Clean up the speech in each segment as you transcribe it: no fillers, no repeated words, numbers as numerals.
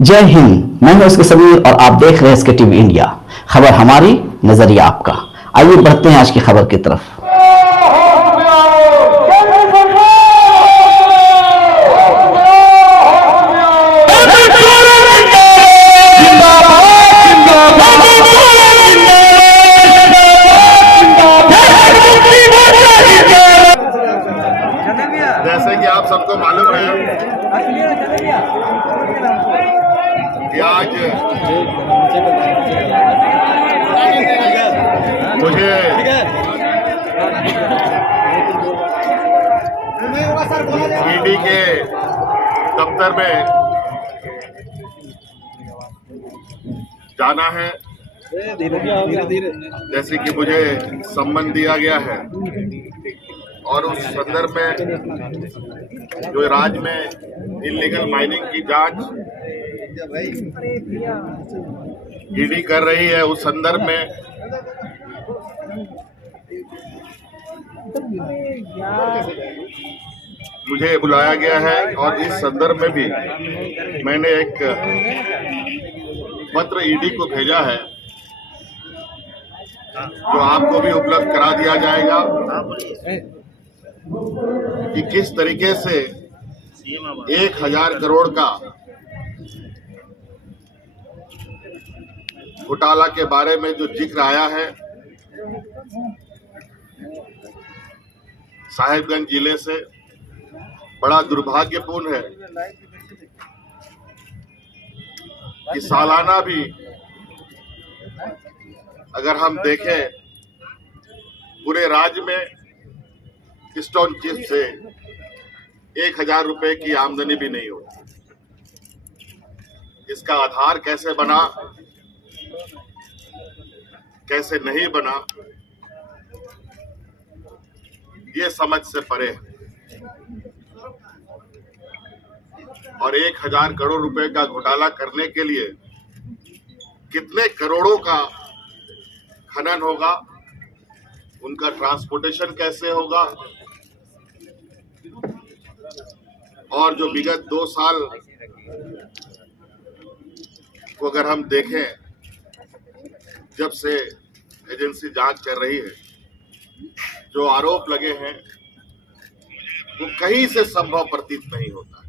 जय हिंद। मैं हूं इसके समीर और आप देख रहे हैं इसके टीवी इंडिया। खबर हमारी, नजरिया आपका। आइए बढ़ते हैं आज की खबर की तरफ। जैसे कि आप सबको मालूम है कि आज मुझे ईडी के दफ्तर में जाना है। जैसे कि मुझे सम्मन दिया गया है और उस संदर्भ में जो राज्य में इलीगल माइनिंग की जांच ईडी कर रही है, उस संदर्भ में मुझे बुलाया गया है। और इस संदर्भ में भी मैंने एक पत्र ईडी को भेजा है जो आपको भी उपलब्ध करा दिया जाएगा कि किस तरीके से 1000 करोड़ का घोटाला के बारे में जो जिक्र आया है साहिबगंज जिले से, बड़ा दुर्भाग्यपूर्ण है कि सालाना भी अगर हम देखें पूरे राज्य में स्टोन चिप से 1000 रुपए की आमदनी भी नहीं होती। इसका आधार कैसे बना, कैसे नहीं बना, ये समझ से परे है। और 1000 करोड़ रुपए का घोटाला करने के लिए कितने करोड़ों का खनन होगा, उनका ट्रांसपोर्टेशन कैसे होगा, और जो विगत 2 साल को अगर हम देखें, जब से एजेंसी जांच कर रही है, जो आरोप लगे हैं वो कहीं से संभव प्रतीत नहीं होता।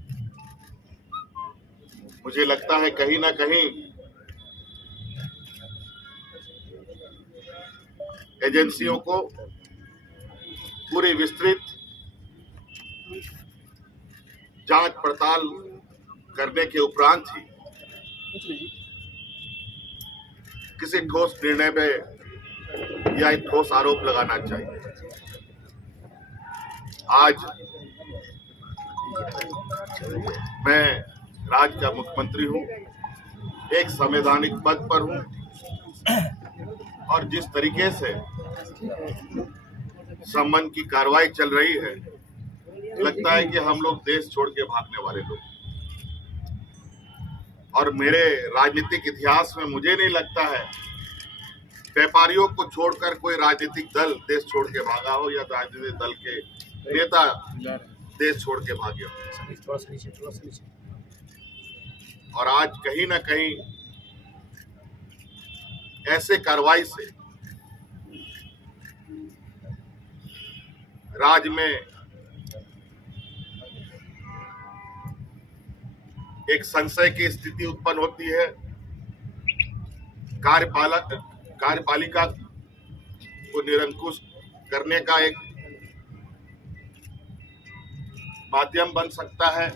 मुझे लगता है कहीं ना कहीं एजेंसियों को पूरी विस्तृत जांच पड़ताल करने के उपरांत ही किसी ठोस निर्णय पे या एक ठोस आरोप लगाना चाहिए। आज मैं राज्य का मुख्यमंत्री हूं, एक संवैधानिक पद पर हूं, और जिस तरीके से सम्मन की कार्रवाई चल रही है, लगता है कि हम लोग देश छोड़ के भागने वाले लोग। और मेरे राजनीतिक इतिहास में मुझे नहीं लगता है व्यापारियों को छोड़कर कोई राजनीतिक दल देश छोड़ के भागा हो या राजनीतिक दल के नेता देश छोड़ के भागे हो। और आज कहीं ना कहीं ऐसे कार्रवाई से राज्य में एक संशय की स्थिति उत्पन्न होती है। कार्यपालिका को निरंकुश करने का एक माध्यम बन सकता है,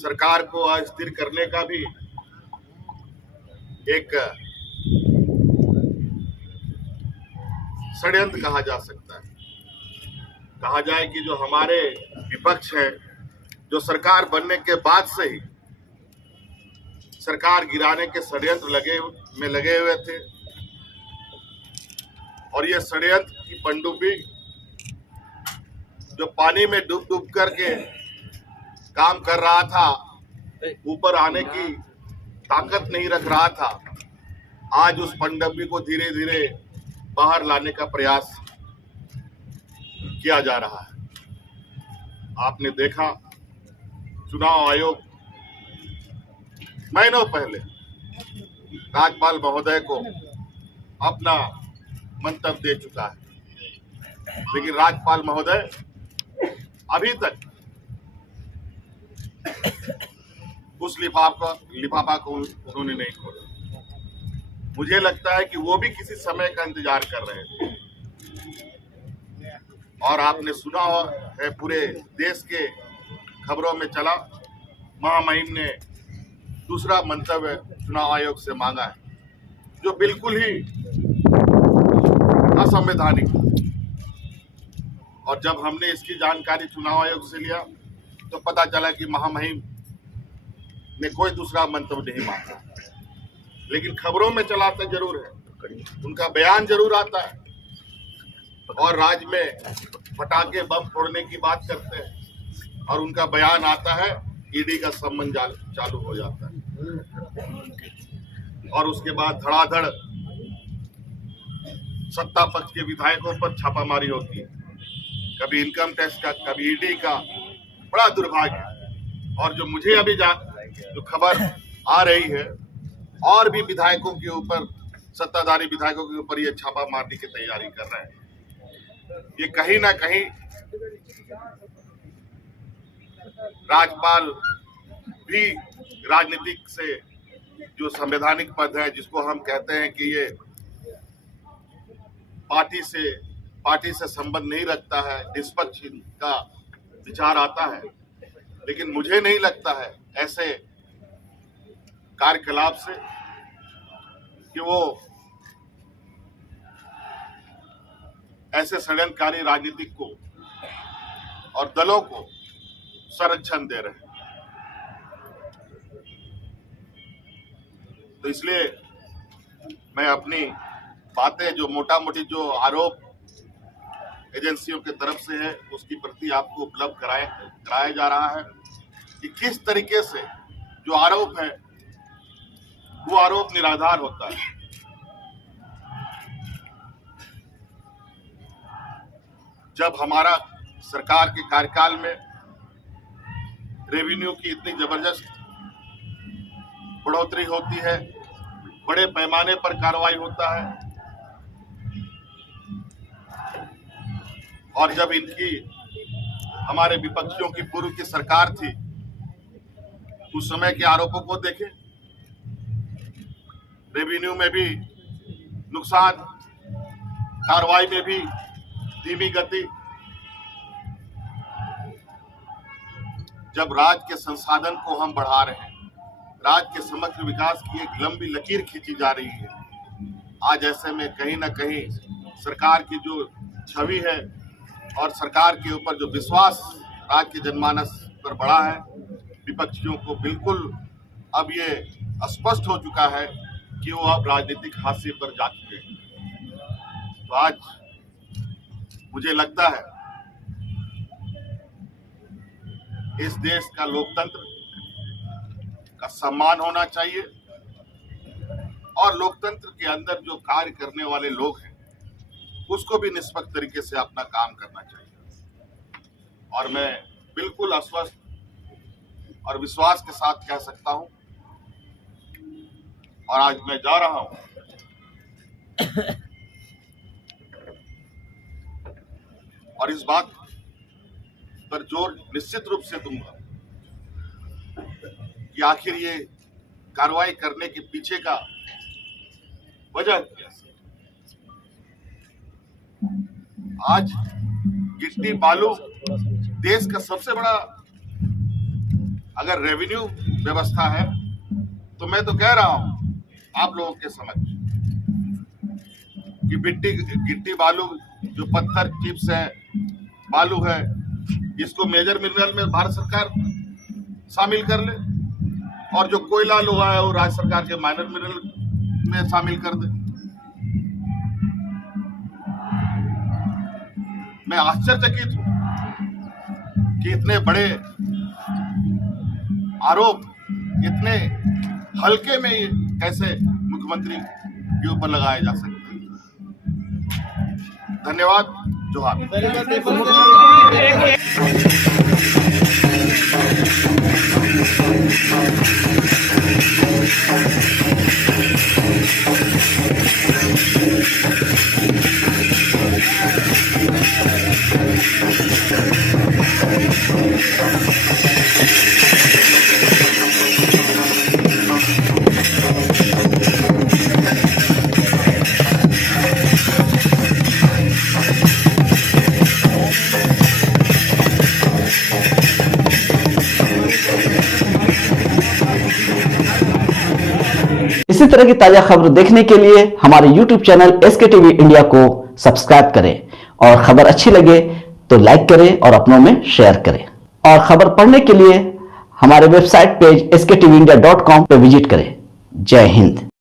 सरकार को अस्थिर करने का भी एक षड्यंत्र कहा जा सकता है। कहा जाए कि जो हमारे विपक्ष है, जो सरकार बनने के बाद से ही सरकार गिराने के षड्यंत्र लगे हुए थे, और ये षड्यंत्र की पनडुब्बी जो पानी में डूब डूब करके काम कर रहा था, ऊपर आने की ताकत नहीं रख रहा था, आज उस पनडुब्बी को धीरे धीरे बाहर लाने का प्रयास किया जा रहा है। आपने देखा चुनाव आयोग महीनों पहले राज्यपाल महोदय को अपना मंतव्य दे चुका है, लेकिन राज्यपाल महोदय अभी तक उस लिफाफा को उन्होंने नहीं खोला। मुझे लगता है कि वो भी किसी समय का इंतजार कर रहे थे। और आपने सुना है, पूरे देश के खबरों में चला, महामहिम ने दूसरा मंतव्य चुनाव आयोग से मांगा है, जो बिल्कुल ही असंवैधानिक। और जब हमने इसकी जानकारी चुनाव आयोग से लिया तो पता चला कि महामहिम ने कोई दूसरा मंतव्य नहीं मांगा, लेकिन खबरों में चलाता जरूर है, उनका बयान जरूर आता है और राज्य में पटाखे बम फोड़ने की बात करते हैं और उनका बयान आता है, ईडी का सम्मन चालू हो जाता है और उसके बाद धड़ाधड़ सत्ता पक्ष के विधायकों पर छापामारी होती है, कभी इनकम टैक्स का, कभी ईडी का। बड़ा दुर्भाग्य। और जो मुझे अभी जो खबर आ रही है, और भी विधायकों के ऊपर, सत्ताधारी विधायकों के ऊपर ये छापा मारने की तैयारी कर रहे हैं। ये कहीं ना कहीं राज्यपाल भी राजनीतिक से जो संवैधानिक पद है, जिसको हम कहते हैं कि ये पार्टी से संबंध नहीं रखता है, निष्पक्ष का विचार आता है, लेकिन मुझे नहीं लगता है ऐसे कार्यकलाप से कि वो ऐसे षड्यंत्रकारी राजनीतिक को और दलों को संरक्षण दे रहे हैं। तो इसलिए मैं अपनी बातें, जो मोटा मोटी जो आरोप एजेंसियों की तरफ से है, उसकी प्रति आपको उपलब्ध कराया जा रहा है कि किस तरीके से जो आरोप है वो आरोप निराधार होता है। जब हमारा सरकार के कार्यकाल में रेवेन्यू की इतनी जबरदस्त बढ़ोतरी होती है, बड़े पैमाने पर कार्रवाई होता है, और जब इनकी हमारे विपक्षियों की पूर्व की सरकार थी, उस समय के आरोपों को देखें, रेवेन्यू में भी नुकसान, कार्रवाई में भी धीमी गति। जब राज्य के संसाधन को हम बढ़ा रहे हैं, राज्य के समग्र विकास की एक लंबी लकीर खींची जा रही है, आज ऐसे में कहीं ना कहीं सरकार की जो छवि है और सरकार के ऊपर जो विश्वास राज्य के जनमानस पर बढ़ा है, विपक्षियों को बिल्कुल अब ये स्पष्ट हो चुका है कि वो अब राजनीतिक हाशिए पर जा चुके हैं। तो आज मुझे लगता है इस देश का लोकतंत्र का सम्मान होना चाहिए और लोकतंत्र के अंदर जो कार्य करने वाले लोग हैं उसको भी निष्पक्ष तरीके से अपना काम करना चाहिए। और मैं बिल्कुल आश्वस्त और विश्वास के साथ कह सकता हूं, और आज मैं जा रहा हूं और इस बात पर जोर निश्चित रूप से दूंगा कि आखिर ये कार्रवाई करने के पीछे का वजह क्या है। आज गिट्टी बालू देश का सबसे बड़ा अगर रेवेन्यू व्यवस्था है, तो मैं तो कह रहा हूं आप लोगों के समक्ष कि गिट्टी बालू जो पत्थर चिप्स है, बालू है, इसको मेजर मिनरल में भारत सरकार शामिल कर ले, और जो कोयला लोहा है वो राज्य सरकार के माइनर मिनरल में शामिल कर दे। मैं आश्चर्यचकित हूं कि इतने बड़े आरोप इतने हल्के में कैसे मुख्यमंत्री के ऊपर लगाए जा सकते हैं। धन्यवाद। जोहार। इसी तरह की ताजा खबर देखने के लिए हमारे YouTube चैनल SKTV इंडिया को सब्सक्राइब करें और खबर अच्छी लगे तो लाइक करें और अपनों में शेयर करें। और खबर पढ़ने के लिए हमारे वेबसाइट पेज sktvindia.com पे विजिट करें। जय हिंद।